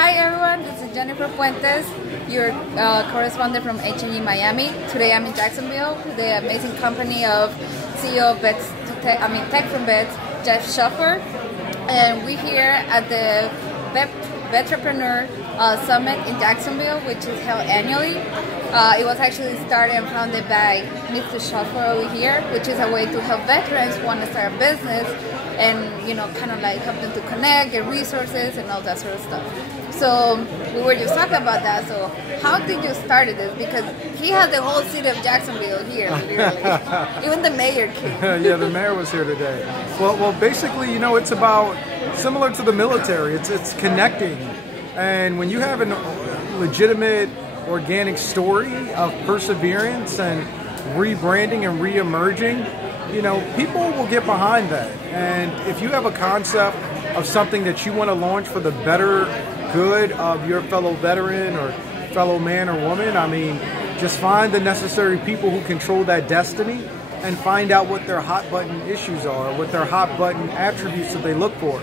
Hi everyone, this is Jennifer Puentes, your correspondent from H&E Miami. Today I'm in Jacksonville with the amazing company of CEO of Tech from Beds, Jeff Shuford. And we're here at the Vetrepreneur Summit in Jacksonville, which is held annually. It was actually started and founded by Mr. Shuford over here, which is a way to help veterans who want to start a business and, you know, kind of like help them to connect, get resources and all that sort of stuff. So we were just talking about that. So how did you start this? Because he had the whole city of Jacksonville here, literally. Even the mayor came. Yeah, the mayor was here today. Well, basically, you know, it's about similar to the military. It's connecting, and when you have a legitimate, organic story of perseverance and rebranding and re-emerging, you know, people will get behind that. And if you have a concept of something that you want to launch for the better good of your fellow veteran or fellow man or woman, I mean, just find the necessary people who control that destiny and find out what their hot button issues are, what their hot button attributes that they look for.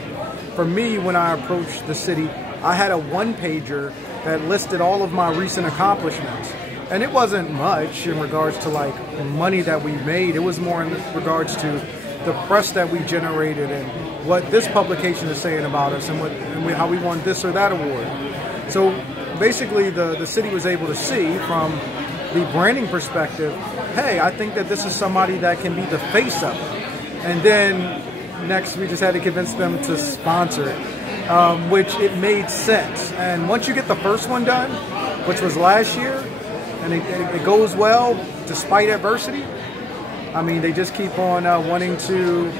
For me, when I approached the city, I had a one-pager that listed all of my recent accomplishments. And it wasn't much in regards to like money that we made. It was more in regards to the press that we generated and what this publication is saying about us and how we won this or that award. So basically the city was able to see from the branding perspective, hey, I think that this is somebody that can be the face of it. And then next we just had to convince them to sponsor it, which it made sense. And once you get the first one done, which was last year, and it goes well despite adversity, I mean, they just keep on wanting to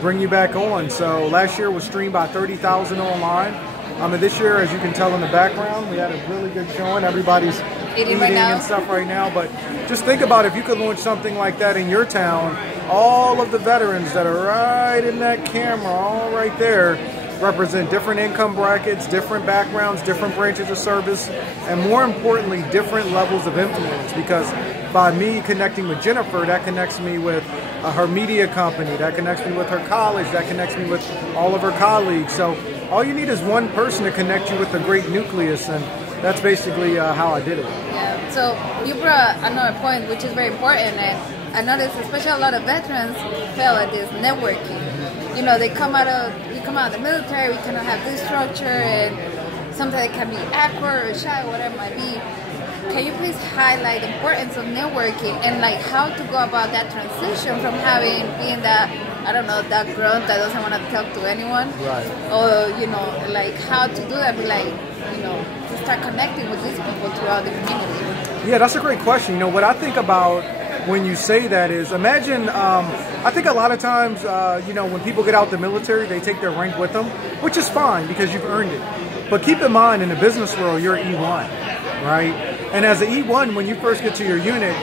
bring you back on. So last year was streamed by 30,000 online. And this year, as you can tell in the background, we had a really good showing. Everybody's eating right and stuff right now. But just think about if you could launch something like that in your town, all of the veterans that are right in that camera, all right there, represent different income brackets, different backgrounds, different branches of service, and more importantly, different levels of influence. Because by me connecting with Jennifer, that connects me with her media company, that connects me with her college, that connects me with all of her colleagues. So all you need is one person to connect you with the great nucleus, and that's basically how I did it. Yeah. So you brought another point, which is very important, and I noticed especially a lot of veterans fail at this networking. You know, you come out of the military, we kind of have this structure, and sometimes it can be awkward or shy, whatever it might be. Can you please highlight the importance of networking and like how to go about that transition from being that, I don't know, that grunt that doesn't want to talk to anyone, right? Or, you know, like how to do that, be like, you know, to start connecting with these people throughout the community? Yeah, that's a great question. You know, what I think about when you say that is, imagine, I think a lot of times, you know, when people get out the military, they take their rank with them, which is fine because you've earned it. But keep in mind, in the business world, you're E1, right? And as an E1, when you first get to your unit,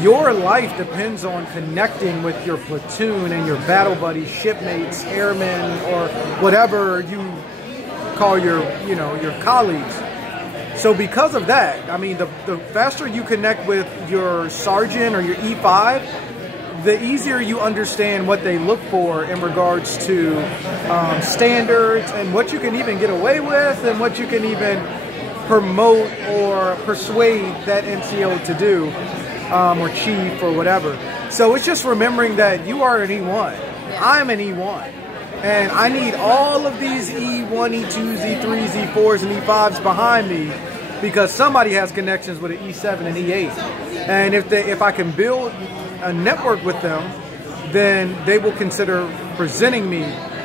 your life depends on connecting with your platoon and your battle buddies, shipmates, airmen, or whatever you call your, you know, your colleagues. So because of that, I mean, the faster you connect with your sergeant or your E5, the easier you understand what they look for in regards to standards and what you can even get away with and what you can even promote or persuade that NCO to do, or chief or whatever. So it's just remembering that you are an E1. I'm an E1. And I need all of these E1, E2s, E3s, E4s, and E5s behind me because somebody has connections with an E7 and E8. And if I can build a network with them, then they will consider presenting me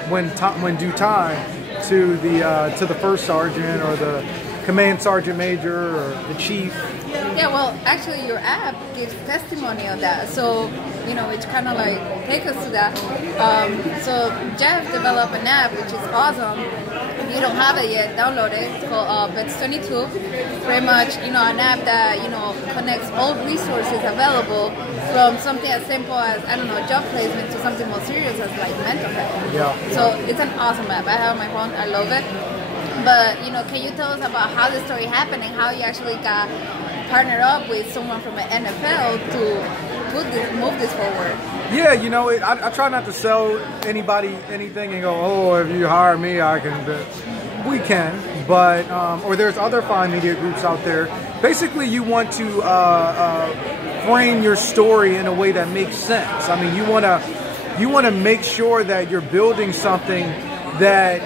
when due time to the first sergeant or the command sergeant major or the chief. Yeah, well, actually your app gives testimony on that. So, you know, it's kind of like take us to that. So Jeff developed an app, which is awesome. If you don't have it yet, download it. It's called Bets22. Pretty much, you know, an app that, you know, connects all resources available from something as simple as, I don't know, job placement to something more serious as like mental health. Yeah. So it's an awesome app. I have it on my phone. I love it. But, you know, can you tell us about how the story happened and how you actually got partnered up with someone from the NFL to move this forward? Yeah, you know, I try not to sell anybody anything and go, oh, if you hire me, I can. We can, but or there's other fine media groups out there. Basically, you want to frame your story in a way that makes sense. I mean, you want to make sure that you're building something that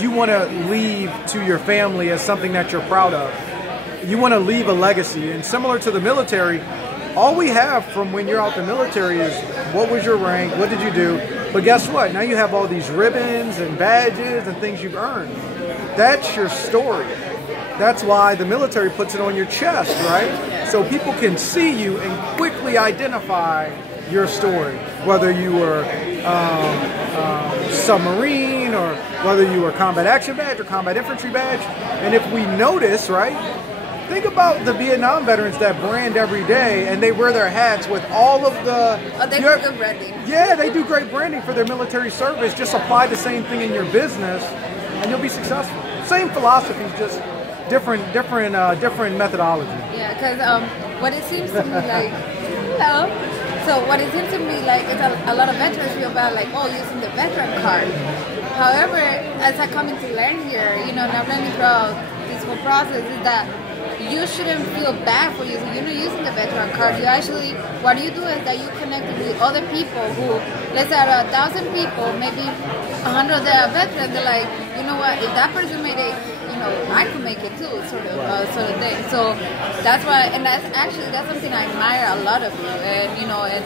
you want to leave to your family as something that you're proud of. You want to leave a legacy, and similar to the military, all we have from when you're out the military is what was your rank, what did you do, but guess what? Now you have all these ribbons and badges and things you've earned. That's your story. That's why the military puts it on your chest, right? So people can see you and quickly identify your story, whether you were submarine or whether you were combat action badge or combat infantry badge. And if we notice, right, think about the Vietnam veterans that brand every day, and they wear their hats with all of the... Oh, they do good branding. Yeah, they do great branding for their military service. Just apply the same thing in your business, and you'll be successful. Same philosophy, just different methodology. Yeah, because what it seems to me like... Hello. So what it seems to me like is a lot of veterans feel bad, like, oh, using the veteran card. However, as I come to learn here, you know, now learning throughout this whole process is that you shouldn't feel bad for using. You're not using the veteran card. You actually, what you do is that you connect with other people who, let's say out of 1,000 people, maybe 100 of them are veterans. They're like, you know what? If that person made it, you know, I could make it too, sort of thing. So that's why, and that's something I admire a lot of you. And you know, and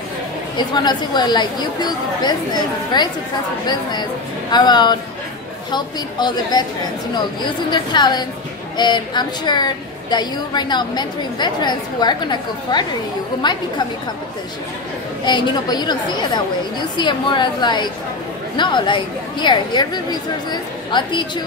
it's one of those things where like you build a business, a very successful business around helping other veterans. You know, using their talents, and I'm sure that you right now mentoring veterans who are going to go further than you, who might become your competition. And, you know, but you don't see it that way. You see it more as like, no, like, here are the resources, I'll teach you,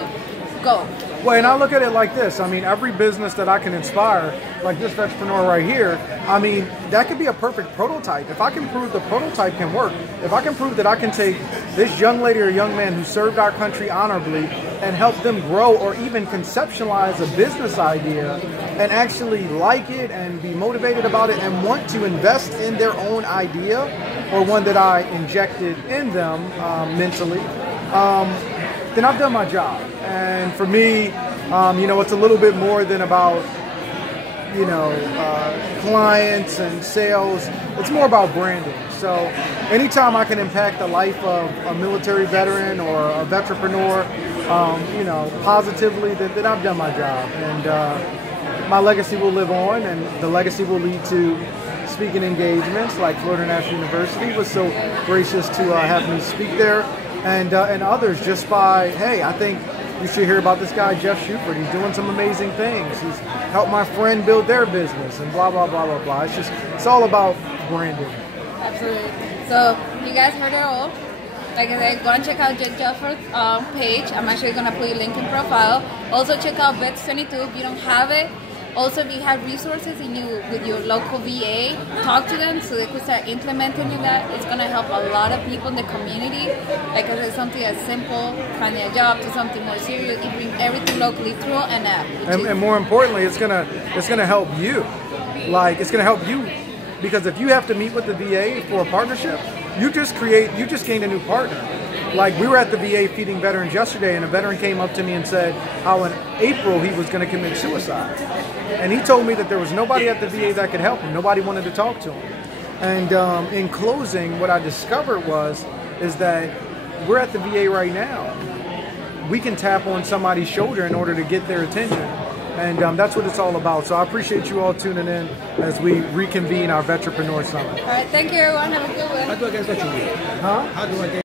go. Well, and I look at it like this. I mean, every business that I can inspire, like this Vetrepreneur right here, I mean, that could be a perfect prototype. If I can prove the prototype can work, if I can prove that I can take this young lady or young man who served our country honorably and help them grow or even conceptualize a business idea and actually like it and be motivated about it and want to invest in their own idea or one that I injected in them mentally, then I've done my job. And for me, you know, it's a little bit more than about, you know, clients and sales. It's more about branding. So anytime I can impact the life of a military veteran or a vetrepreneur, you know, positively, then I've done my job. And my legacy will live on, and the legacy will lead to speaking engagements like Florida National University was so gracious to have me speak there, and others just by, hey, I think you should hear about this guy, Jeff Shuford. He's doing some amazing things. He's helped my friend build their business and blah, blah, blah, blah, blah. It's all about branding. Absolutely. So you guys heard it all. Like I said, go and check out Jeff Shuford's page. I'm actually going to put your link in profile. Also check out Vets22 if you don't have it. Also, if you have resources with your local VA, talk to them so they can start implementing that. It's going to help a lot of people in the community. Like I said, something as simple, finding a job, to something more serious. You bring everything locally through an app. And more importantly, it's gonna help you. Like, it's gonna help you, because if you have to meet with the VA for a partnership, you just gained a new partner. Like, we were at the VA feeding veterans yesterday, and a veteran came up to me and said how in April he was going to commit suicide. And he told me that there was nobody at the VA that could help him. Nobody wanted to talk to him. And in closing, what I discovered is that we're at the VA right now. We can tap on somebody's shoulder in order to get their attention. And that's what it's all about. So I appreciate you all tuning in as we reconvene our Vetrepreneur Summit. All right, thank you everyone. Have a good one. How do I get in touch with you? Huh? How do I get